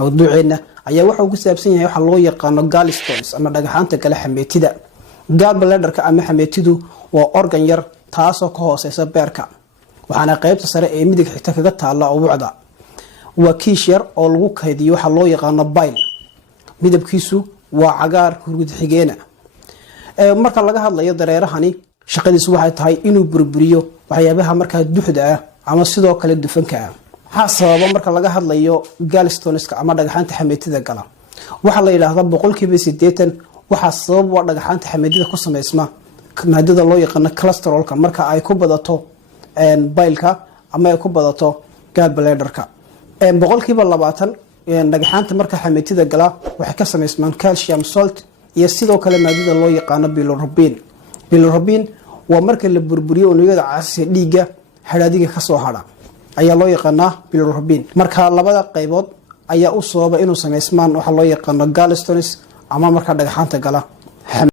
موضوعنا ayaa waxa uu ku saabsan yahay waxa loo yaqaan gallstones ama dhagaxaanta kala xameetida gallbladder-ka ama xameetidu waa organ yar taasoo ka hooseysa beerka waxaana qaybta sare ee midig xigta kaga taala ubucda waa kiish yar oo lagu kaydiyo waxa loo yaqaan bile midabkiisu waa cagaar hurgud xigeena marka laga hadlayo dareerahani shaqadiisu waxay tahay inuu burburiyo waxyaabaha markaa duxda ah ama sidoo kale dufanka ah waxa sababa marka laga hadlayo gallstones-ka ama dhagaxaanta xameetida gala waxa la yiraahdaa 80% waxa sabab waa dhagaxaanta xameetida ku sameysma maadada loo yaqaan cholesterol-ka marka ay ku badato bile-ka ama ay ku badato gallbladder-ka 20% dhagaxaanta marka xameetida gala waxay ka sameysmaan calcium salt iyo sidoo kale maadada loo yaqaan bilirubin waa marka la burburiyo unugyada caasiga dhiiga xiraadiga ka soo hara ayaa loo yaqaanaa bilirubin marka labada qaybood ayaa u sababa inuu sameysmaan waxa loo yaqaan gallstones ama marka dhagaxaanta gala